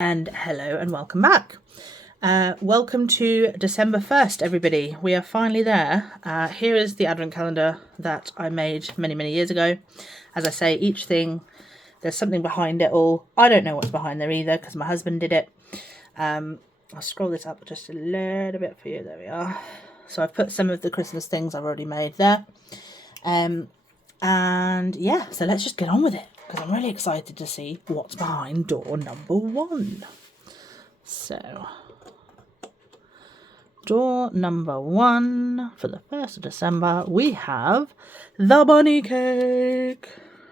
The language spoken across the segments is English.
And hello and welcome back. Welcome to December 1st, everybody. We are finally there. Here is the advent calendar that I made many years ago. As I say, each thing, there's something behind it all. I don't know what's behind there either because my husband did it. I'll scroll this up just a little bit for you. There we are. So I've put some of the Christmas things I've already made there. And yeah, so let's just get on with it, because I'm really excited to see what's behind door number 1. So, door number 1 for the 1st of December, we have the bunny cake.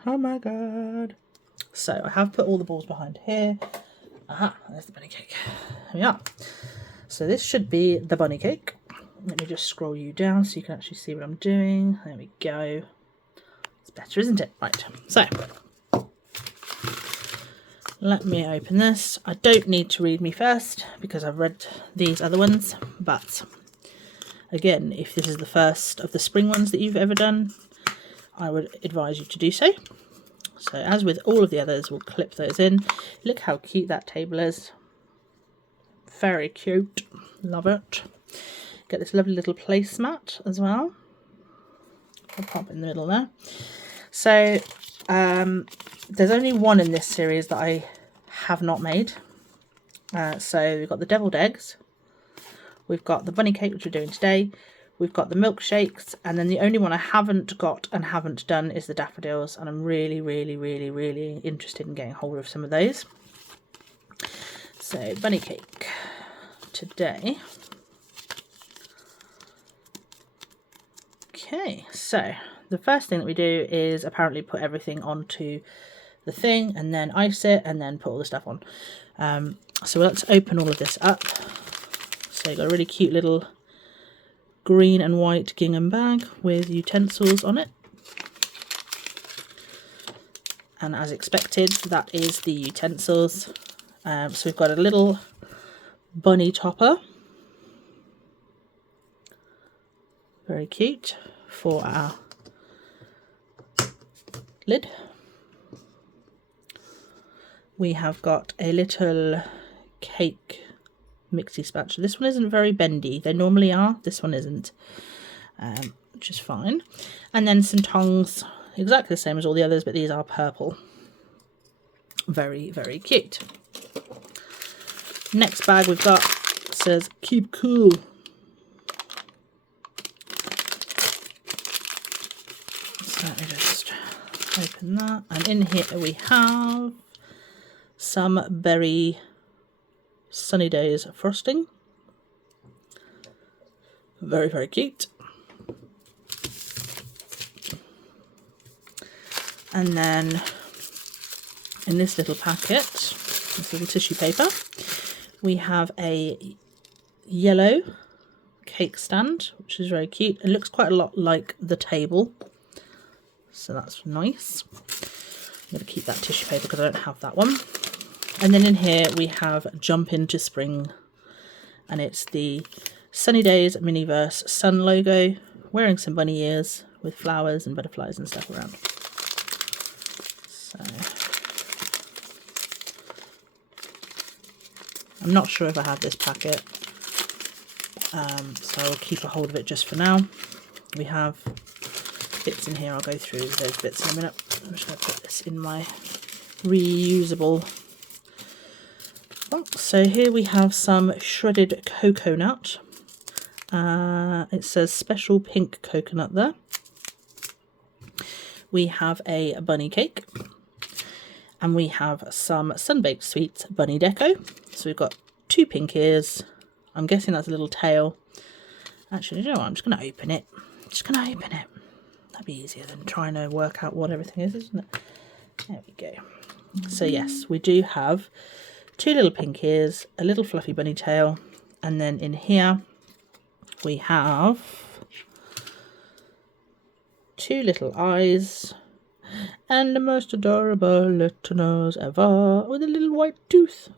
Oh my god. So, I have put all the balls behind here. Aha, there's the bunny cake. Here we are. So, this should be the bunny cake. Let me just scroll you down so you can actually see what I'm doing. There we go. It's better, isn't it? Right, so let me open this. I don't need to read me first because I've read these other ones, but again, if this is the first of the spring ones that you've ever done, I would advise you to do so. So as with all of the others, we'll clip those in. Look how cute that table is. Very cute. Love it. Get this lovely little placemat as well. I'll pop in the middle there. So there's only one in this series that I have not made. So we've got the deviled eggs, we've got the bunny cake, which we're doing today, we've got the milkshakes, and then the only one I haven't got and haven't done is the daffodils, and I'm really interested in getting hold of some of those. So bunny cake today. Okay, so the first thing that we do is apparently put everything onto the thing and then ice it and then put all the stuff on. So let's open all of this up. So you've got a really cute little green and white gingham bag with utensils on it. And as expected, that is the utensils. So we've got a little bunny topper. Very cute for our lid. We have got a little cake mixie spatula. This one isn't very bendy. They normally are. This one isn't, which is fine. And then some tongs, exactly the same as all the others, but these are purple. Very cute. Next bag we've got says keep cool. So let me just open that, and in here we have some berry sunny days frosting. Very cute. And then in this little packet, this little tissue paper, we have a yellow cake stand, which is very cute. It looks quite a lot like the table, so that's nice. I'm going to keep that tissue paper because I don't have that one. And then in here we have Jump Into Spring, and it's the Sunny Days Miniverse sun logo, wearing some bunny ears with flowers and butterflies and stuff around. So I'm not sure if I have this packet, so I'll keep a hold of it just for now. We have bits in here. I'll go through those bits in a minute. I'm just going to put this in my reusable box. So here we have some shredded coconut. It says special pink coconut there. We have a bunny cake, and we have some sun-baked sweets bunny deco. So we've got 2 pink ears. I'm guessing that's a little tail. Actually, you know what? I'm just going to open it. That'd be easier than trying to work out what everything is, isn't it? There we go. So yes, we do have 2 little pink ears, a little fluffy bunny tail, and then in here we have 2 little eyes and the most adorable little nose ever with a little white tooth.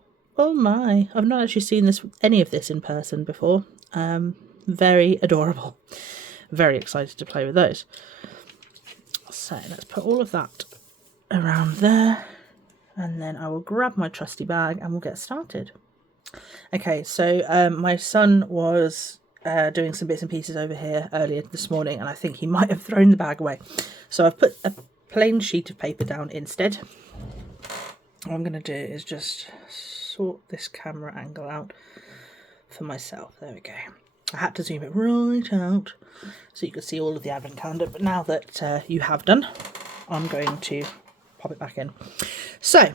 Oh my, I've not actually seen any of this in person before. Very adorable. Very excited to play with those. So let's put all of that around there. And then I will grab my trusty bag and we'll get started. Okay, so my son was doing some bits and pieces over here earlier this morning, and I think he might have thrown the bag away. So I've put a plain sheet of paper down instead. What I'm going to do is just sort this camera angle out for myself. There we go. I had to zoom it right out so you could see all of the advent calendar, but now that you have done, I'm going to pop it back in. So,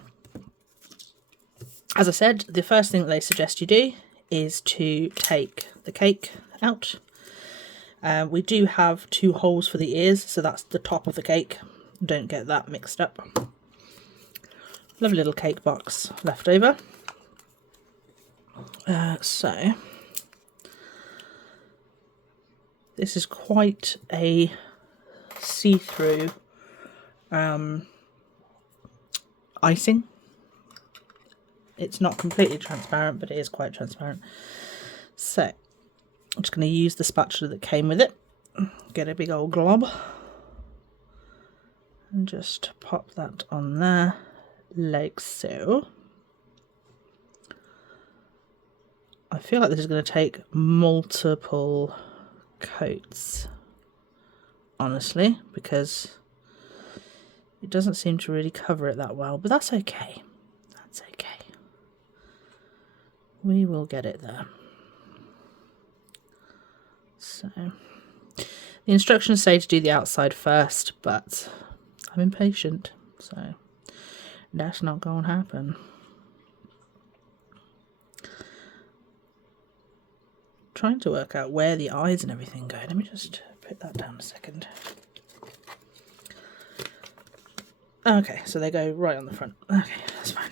as I said, the first thing that they suggest you do is to take the cake out. We do have 2 holes for the ears, so that's the top of the cake. Don't get that mixed up. Lovely little cake box left over. So this is quite a see-through icing. It's not completely transparent, but it is quite transparent. So I'm just going to use the spatula that came with it, get a big old glob, and just pop that on there like so. I feel like this is going to take multiple coats, honestly, because it doesn't seem to really cover it that well, but that's okay. That's okay. We will get it there. So, the instructions say to do the outside first, but I'm impatient, so that's not going to happen. Trying to work out where the eyes and everything go. Let me just put that down a second. Okay, so they go right on the front. Okay, that's fine.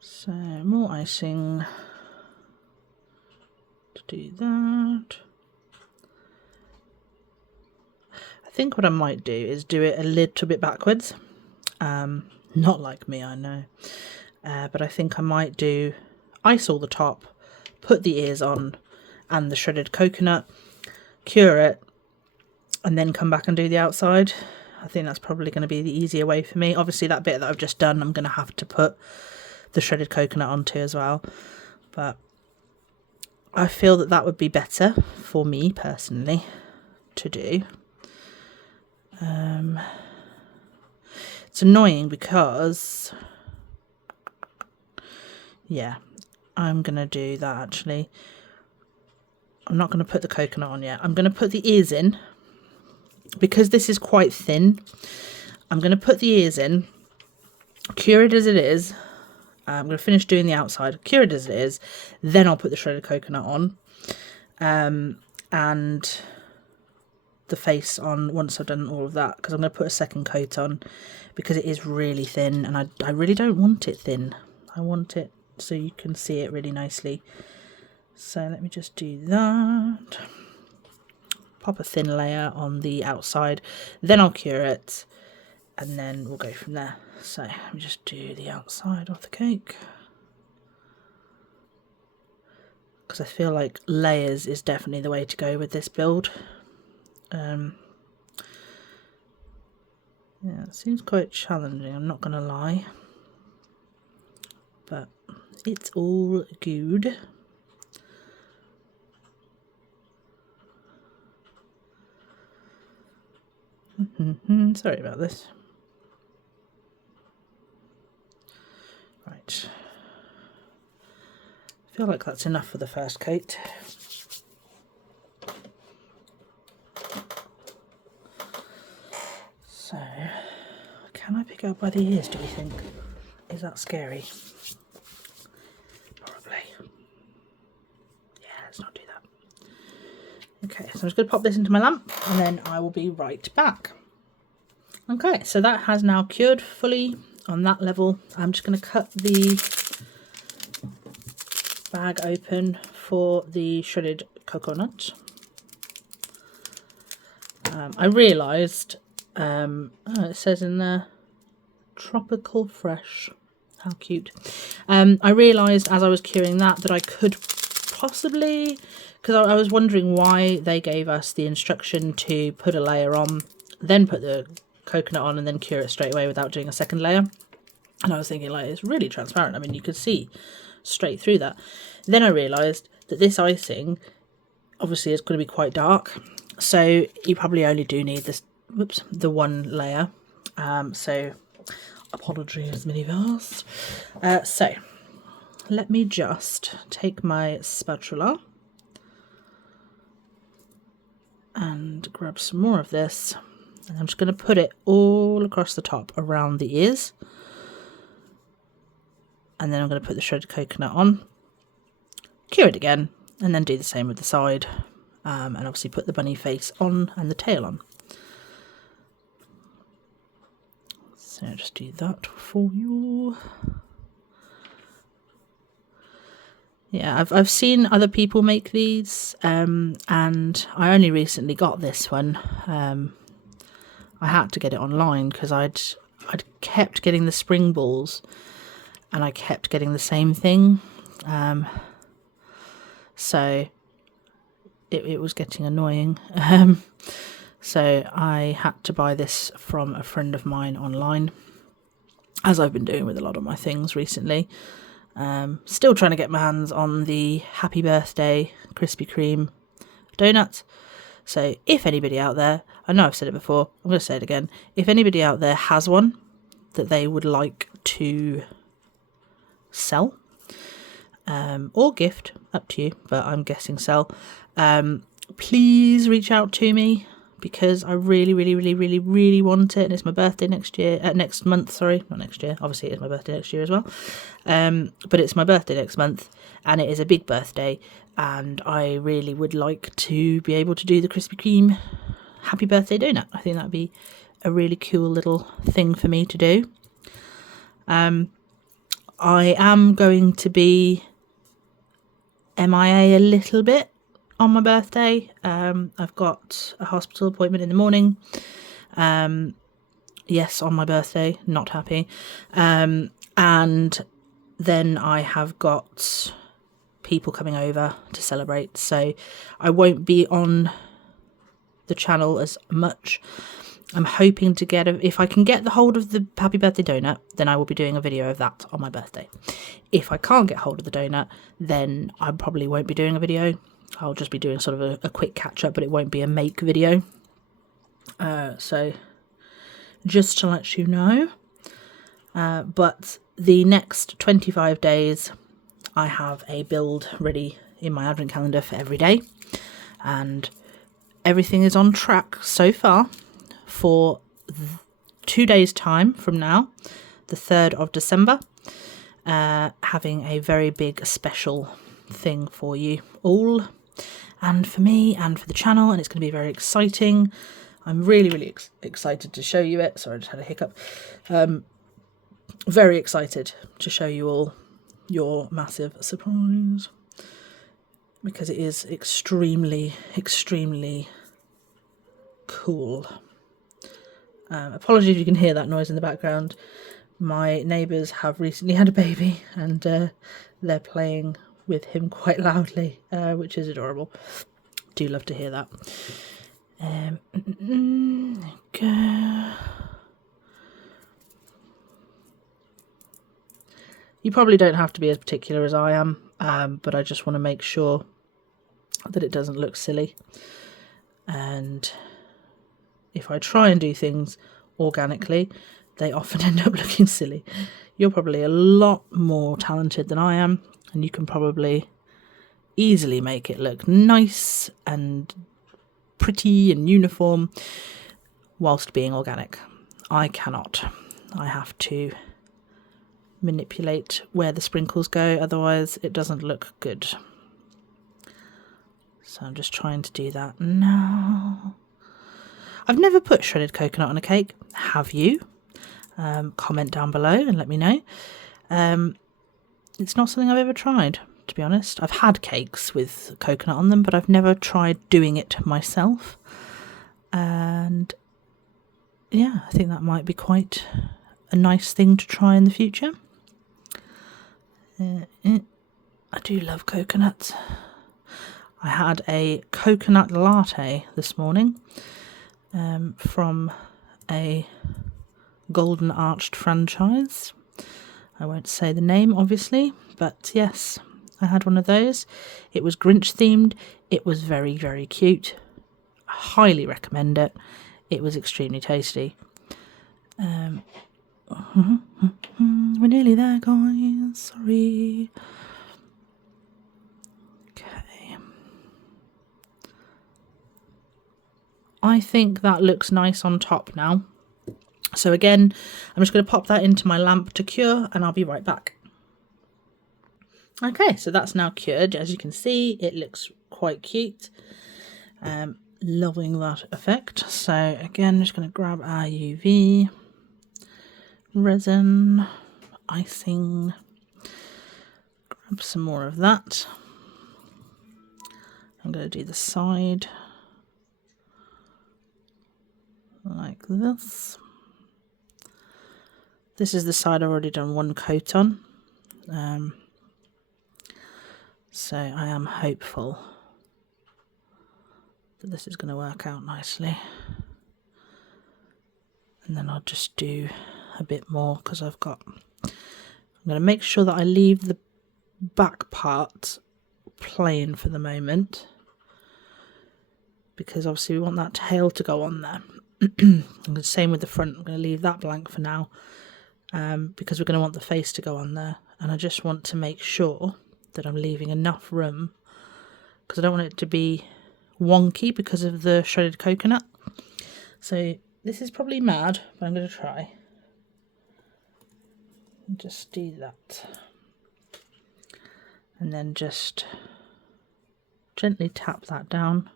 So more icing to do that. I think what I might do is do it a little bit backwards. Not like me, I know. But I think I might do ice all the top, put the ears on and the shredded coconut, cure it, and then come back and do the outside. I think that's probably going to be the easier way for me. Obviously that bit that I've just done, I'm going to have to put the shredded coconut onto as well. But I feel that that would be better for me personally to do. It's annoying because... yeah, I'm going to do that actually. I'm not going to put the coconut on yet. I'm going to put the ears in. Because this is quite thin, I'm going to put the ears in, cure it as it is. I'm going to finish doing the outside, cure it as it is. Then I'll put the shredded coconut on. And the face on once I've done all of that. Because I'm going to put a second coat on. Because it is really thin. And I really don't want it thin. I want it so you can see it really nicely. So let me just do that. Pop a thin layer on the outside, then I'll cure it, and then we'll go from there. So let me just do the outside of the cake, because I feel like layers is definitely the way to go with this build. Yeah, it seems quite challenging, I'm not gonna lie, but it's all good. Sorry about this. Right. I feel like that's enough for the first coat. So, can I pick it up by the ears, do we think? Is that scary? Probably. Yeah, let's not do that. Okay, so I'm just going to pop this into my lamp and then I will be right back. Okay, so that has now cured fully on that level. I'm just going to cut the bag open for the shredded coconut. I realised, it says in there, tropical fresh. How cute. I realised as I was curing that I could possibly, because I was wondering why they gave us the instruction to put a layer on, then put the coconut on and then cure it straight away without doing a second layer. And I was thinking, like, it's really transparent. I mean, you could see straight through that. Then I realised that this icing obviously is going to be quite dark. So you probably only do need this, the one layer. So apologies, Miniverse. So let me just take my spatula and grab some more of this. And I'm just going to put it all across the top around the ears. And then I'm going to put the shredded coconut on, cure it again, and then do the same with the side. And obviously put the bunny face on and the tail on. So I'll just do that for you. Yeah, I've seen other people make these, and I only recently got this one. I had to get it online because I'd kept getting the spring balls, and I kept getting the same thing. So it was getting annoying. So I had to buy this from a friend of mine online, as I've been doing with a lot of my things recently. Still trying to get my hands on the Happy Birthday Krispy Kreme donuts. So if anybody out there, I know I've said it before, I'm going to say it again. If anybody out there has one that they would like to sell, or gift, up to you, but I'm guessing sell, please reach out to me, because I really, really, really, really, really want it. And it's my birthday next month, sorry, not next year, obviously it is my birthday next year as well, but it's my birthday next month, and it is a big birthday, and I really would like to be able to do the Krispy Kreme Happy Birthday donut. I think that'd be a really cool little thing for me to do. I am going to be MIA a little bit on my birthday. I've got a hospital appointment in the morning. Yes, on my birthday, not happy. And then I have got people coming over to celebrate, so I won't be on the channel as much. I'm hoping to get if I can get the hold of the Happy Birthday donut, then I will be doing a video of that on my birthday. If I can't get hold of the donut, then I probably won't be doing a video. I'll just be doing sort of a quick catch up, but it won't be a make video. So just to let you know. But the next 25 days, I have a build ready in my advent calendar for every day, and everything is on track so far for 2 days time from now, the 3rd of December, having a very big special thing for you all, and for me and for the channel, and it's going to be very exciting. I'm really, really excited to show you it. Sorry, I just had a hiccup. Very excited to show you all your massive surprise, because it is extremely, extremely cool. Apologies if you can hear that noise in the background. My neighbours have recently had a baby, and they're playing with him quite loudly, which is adorable. Do love to hear that. Okay. You probably don't have to be as particular as I am, but I just want to make sure that it doesn't look silly. And if I try and do things organically, they often end up looking silly. You're probably a lot more talented than I am, and you can probably easily make it look nice and pretty and uniform whilst being organic. I cannot. I have to manipulate where the sprinkles go, otherwise it doesn't look good. So I'm just trying to do that now. I've never put shredded coconut on a cake. Have you? Comment down below and let me know. It's not something I've ever tried, to be honest. I've had cakes with coconut on them, but I've never tried doing it myself. And yeah, I think that might be quite a nice thing to try in the future. I do love coconuts. I had a coconut latte this morning from a golden arched franchise. I won't say the name, obviously, but yes, I had one of those. It was Grinch themed. It was very, very cute. I highly recommend it. It was extremely tasty. We're nearly there, guys. Sorry. Okay. I think that looks nice on top now. So again, I'm just going to pop that into my lamp to cure, and I'll be right back. Okay, so that's now cured. As you can see, it looks quite cute. Loving that effect. So again, I'm just going to grab our UV resin, icing, grab some more of that. I'm going to do the side like this. This is the side I've already done one coat on. So I am hopeful that this is going to work out nicely. And then I'll just do a bit more because I'm going to make sure that I leave the back part plain for the moment, because obviously we want that tail to go on there. And the same with the front. I'm going to leave that blank for now, because we're going to want the face to go on there, and I just want to make sure that I'm leaving enough room, because I don't want it to be wonky because of the shredded coconut. So this is probably mad, but I'm going to try. Just do that, and then just gently tap that down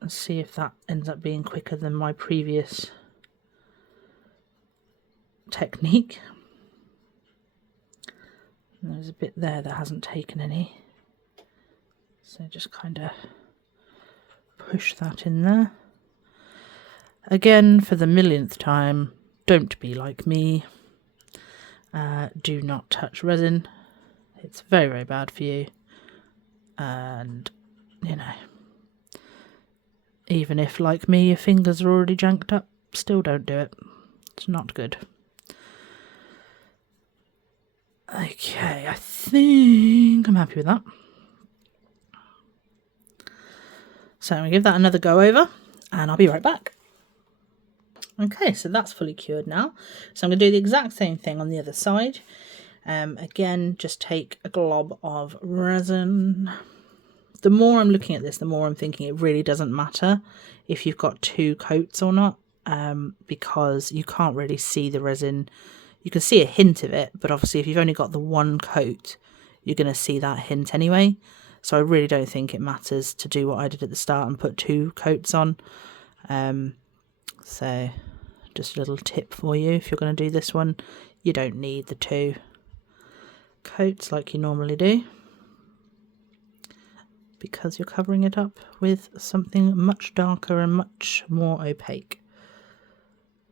and see if that ends up being quicker than my previous technique. And there's a bit there that hasn't taken any, so just kind of push that in there. Again, for the millionth time, don't be like me. Do not touch resin. It's very, very bad for you. And, you know, even if, like me, your fingers are already janked up, still don't do it. It's not good. Okay, I think I'm happy with that. So I'm going to give that another go over, and I'll be right back. Okay, so that's fully cured now. So I'm going to do the exact same thing on the other side. Again, just take a glob of resin. The more I'm looking at this, the more I'm thinking it really doesn't matter if you've got two coats or not, because you can't really see the resin. You can see a hint of it, but obviously if you've only got the one coat, you're going to see that hint anyway. So I really don't think it matters to do what I did at the start and put two coats on. So just a little tip for you, if you're going to do this one, you don't need the two coats like you normally do, because you're covering it up with something much darker and much more opaque.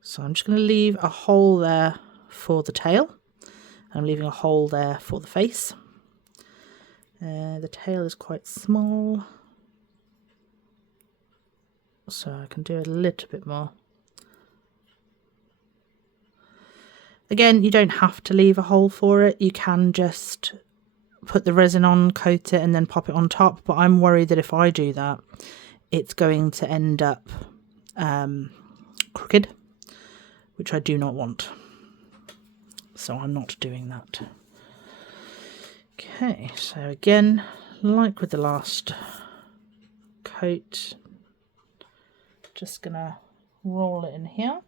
So I'm just going to leave a hole there for the tail. I'm leaving a hole there for the face. The tail is quite small, so I can do a little bit more. Again, you don't have to leave a hole for it. You can just put the resin on, coat it, and then pop it on top. But I'm worried that if I do that, it's going to end up crooked, which I do not want. So I'm not doing that. Okay, so again, like with the last coat, just gonna roll it in here,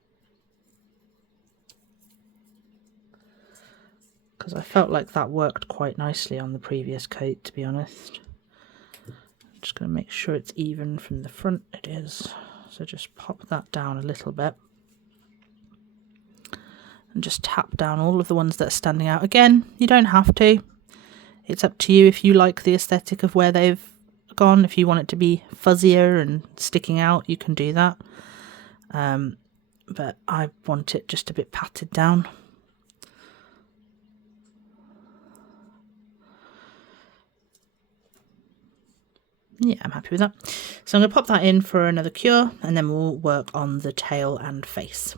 because I felt like that worked quite nicely on the previous coat, to be honest. I'm just going to make sure it's even from the front. It is. So just pop that down a little bit. And just tap down all of the ones that are standing out. Again, you don't have to. It's up to you if you like the aesthetic of where they've gone. If you want it to be fuzzier and sticking out, you can do that. But I want it just a bit patted down. Yeah, I'm happy with that. So I'm going to pop that in for another cure, and then we'll work on the tail and face.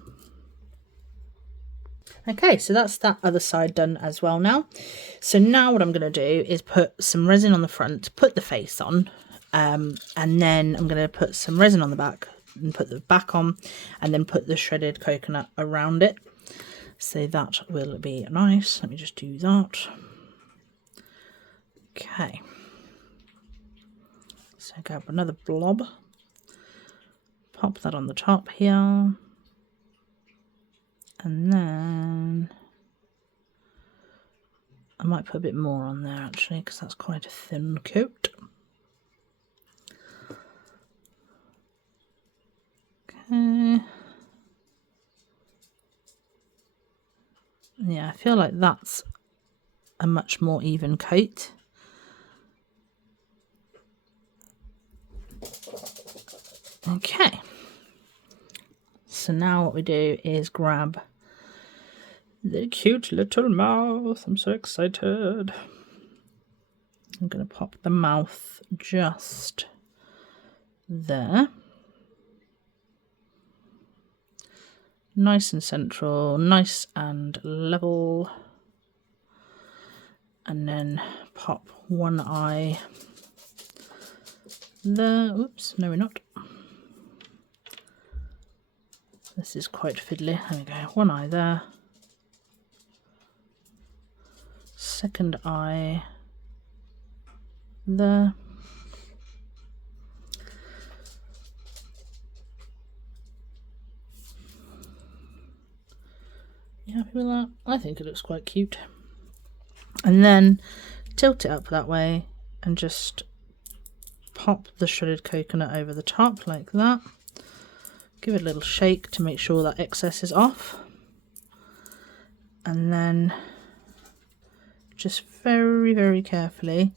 Okay, so that's that other side done as well now. So now what I'm going to do is put some resin on the front, put the face on, and then I'm going to put some resin on the back and put the back on, and then put the shredded coconut around it. So that will be nice. Let me just do that. Okay. So grab another blob, pop that on the top here, and then I might put a bit more on there actually, because that's quite a thin coat. Okay. Yeah, I feel like that's a much more even coat. Okay. So now what we do is grab the cute little mouth. I'm so excited. I'm going to pop the mouth just there. Nice and central, nice and level. And then pop one eye there. Oops, no we're not. This is quite fiddly. There we go. One eye there. Second eye there. You happy with that? I think it looks quite cute. And then tilt it up that way and just pop the shredded coconut over the top like that. Give it a little shake to make sure that excess is off. And then just very, very carefully,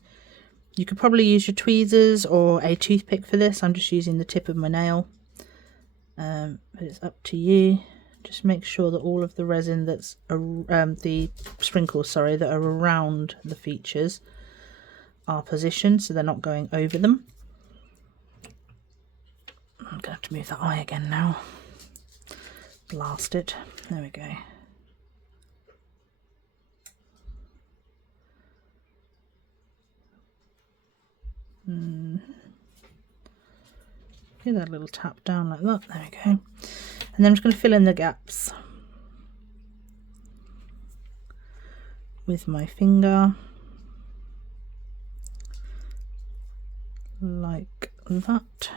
you could probably use your tweezers or a toothpick for this. I'm just using the tip of my nail, but it's up to you. Just make sure that all of the resin that's the sprinkles, sorry, that are around the features are positioned so they're not going over them. I'm gonna have to move that eye again now. Blast it. There we go. Give that a little tap down like that. There we go. And then I'm just going to fill in the gaps with my finger, like that.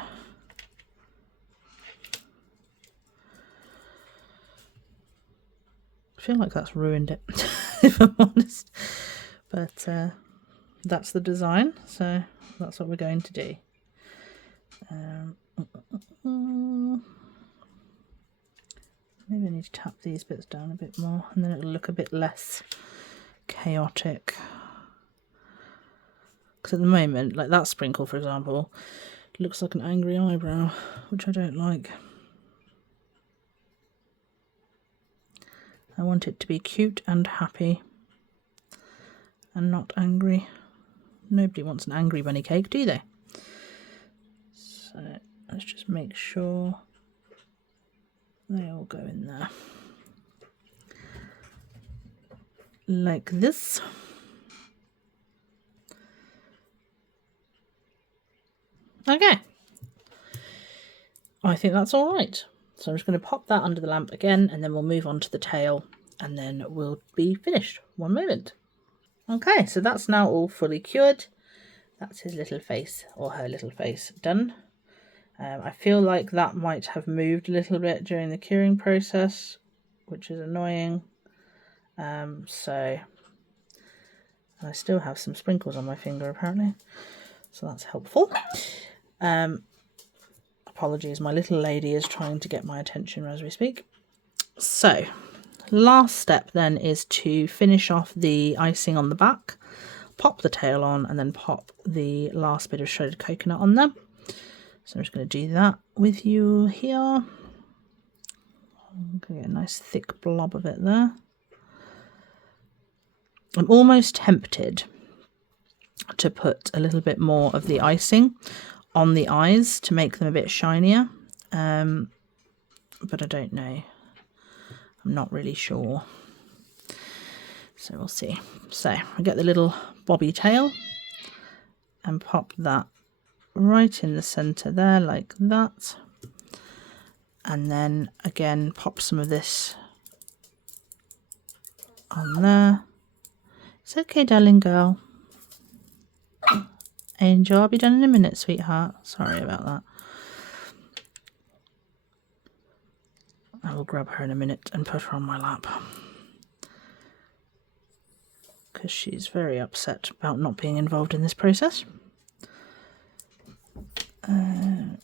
I feel like that's ruined it, if I'm honest. But that's the design, so that's what we're going to do. Maybe I need to tap these bits down a bit more, and then it'll look a bit less chaotic. Because at the moment, like that sprinkle, for example, looks like an angry eyebrow, which I don't like. I want it to be cute and happy and not angry. Nobody wants an angry bunny cake, do they? So let's just make sure they all go in there. Like this. Okay. I think that's all right. So I'm just going to pop that under the lamp again, and then we'll move on to the tail, and then we'll be finished. One moment. Okay, so that's now all fully cured. That's his little face, or her little face, done. I feel like that might have moved a little bit during the curing process, which is annoying. So I still have some sprinkles on my finger apparently, so that's helpful. Apologies, my little lady is trying to get my attention as we speak. So last step then is to finish off the icing on the back, pop the tail on, and then pop the last bit of shredded coconut on there. So I'm just going to do that with you here. I'm going to get a nice thick blob of it there. I'm almost tempted to put a little bit more of the icing on the eyes to make them a bit shinier. But I don't know. I'm not really sure. So we'll see. So I get the little bobby tail and pop that right in the center there like that. And then again, pop some of this on there. It's okay, darling girl. Angel, I'll be done in a minute, sweetheart. Sorry about that. I will grab her in a minute and put her on my lap, because she's very upset about not being involved in this process. Okay,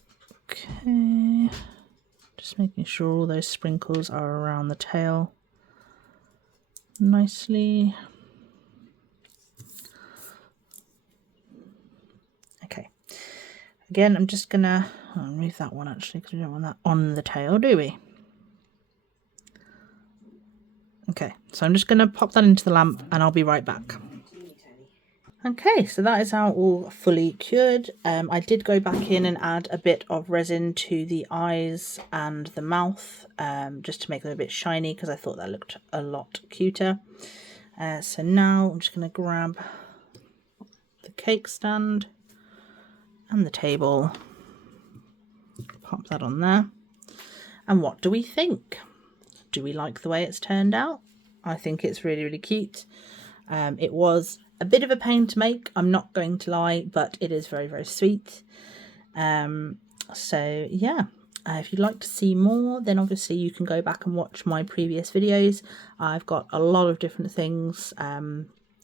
just making sure all those sprinkles are around the tail nicely. Okay, again, I'm just gonna remove that one actually, because we don't want that on the tail, do we? Okay, so I'm just going to pop that into the lamp and I'll be right back. Okay, so that is now all fully cured. I did go back in and add a bit of resin to the eyes and the mouth, just to make them a bit shiny, because I thought that looked a lot cuter. So now I'm just going to grab the cake stand and the table, pop that on there. And what do we think? Do we like the way it's turned out? I think it's really, really cute. It was a bit of a pain to make, I'm not going to lie, but it is very, very sweet. So yeah, if you'd like to see more, then obviously you can go back and watch my previous videos. I've got a lot of different things.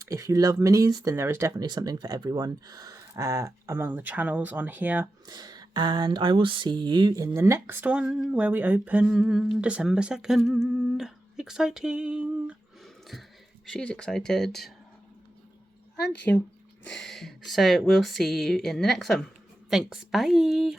If you love minis, then there is definitely something for everyone among the channels on here. And I will see you in the next one, where we open December 2nd. Exciting. She's excited. And you. So we'll see you in the next one. Thanks. Bye.